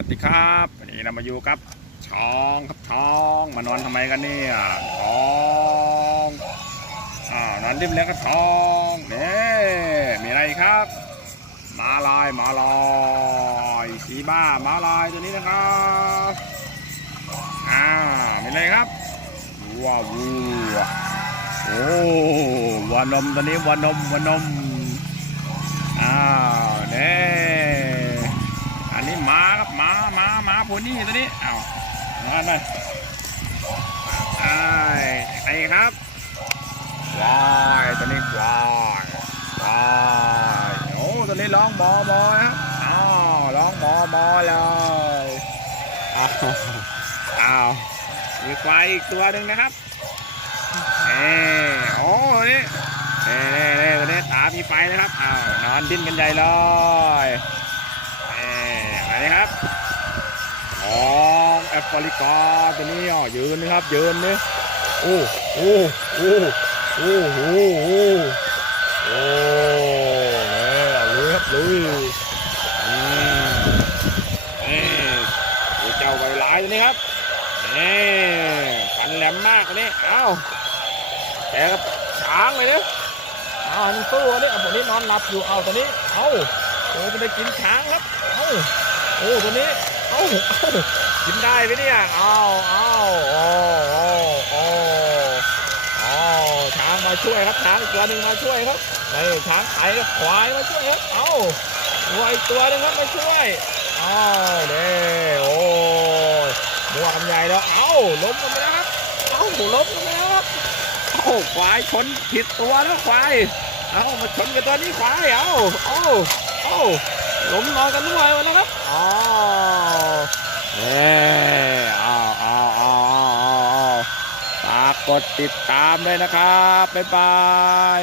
สวัสดีครับวันนี้เรามาอยู่กับช้องครับช้องมานอนทำไมกันเนี่ยช้องอ่านอนริมเลี้ยงกับช้องเนี่มีอะไรครับ มาลายมาลายสีบ้ามาลายตัวนี้นะครับอ่ามีอะไรครับวัววัวโอ้วัวนมตัวนี้วัวนมวัวนมอ้าวเนี่อันนี้มาครับ หมาหมาหมาพวนี้ตัวนี้เอามาหน่อยไอ้ไอ้ครับวายตัวนี้วายวายโอ้ตัวนี้ร้องบอบอนะครับอ้าวร้องบอบอเลยอ้าวอ้าวมีควายอีกตัวหนึ่งนะครับเอ้โอ้นี้เน่เน่เน่ตัวนี้ตามีไฟนะครับอ้าวนอนดิ้นกันใหญ่เลยนี่อไรครับ ฟริกาตัวนี้อะยืนนะครับยืนนี่โอ้โอ้โอ้โอ้โหโอ้โอ้เนี่ยลุยครับลุยอืมนี่เจ้าใบลายตัวนี้ครับนี่ฟันแหลมมากตัวนี้เอ้าแกกับช้างเลยเนี่ยเอามันสู้กันนี่เอาตัวนี้นอนหลับอยู่เอาตัวนี้เอ้าโอ้มันได้กินช้างครับเอ้าโอ้ตัวนี้ เอ้าเอ้กินได้ไหมเนี่ยเอ้าเอ้าโอ้โอ้โอ้โอ้ช้างมาช่วยครับช้างตัวหนึ่งมาช่วยครับนี่ช้างไถกับควายมาช่วยครับเอ้าวัวอีกตัวหนึงครับมาช่วยเอ้าเด้โอ้ยมัวกันใหญ่แล้วเอ้าล้มกันไปแล้วครับเอ้าล้มกันไปแล้วครับเอ้าควายชนผิดตัวแล้วควายเอ้ามาชนกับตัวนี้ควายเอ้าเอ้าเอ้า ล้มนอนกันทุกวันนะครับอ๋อเอ้อ้าวอ้าวอ้าวอ้าวอ้าฝากกดติดตามด้วยนะครับบ๊ายบาย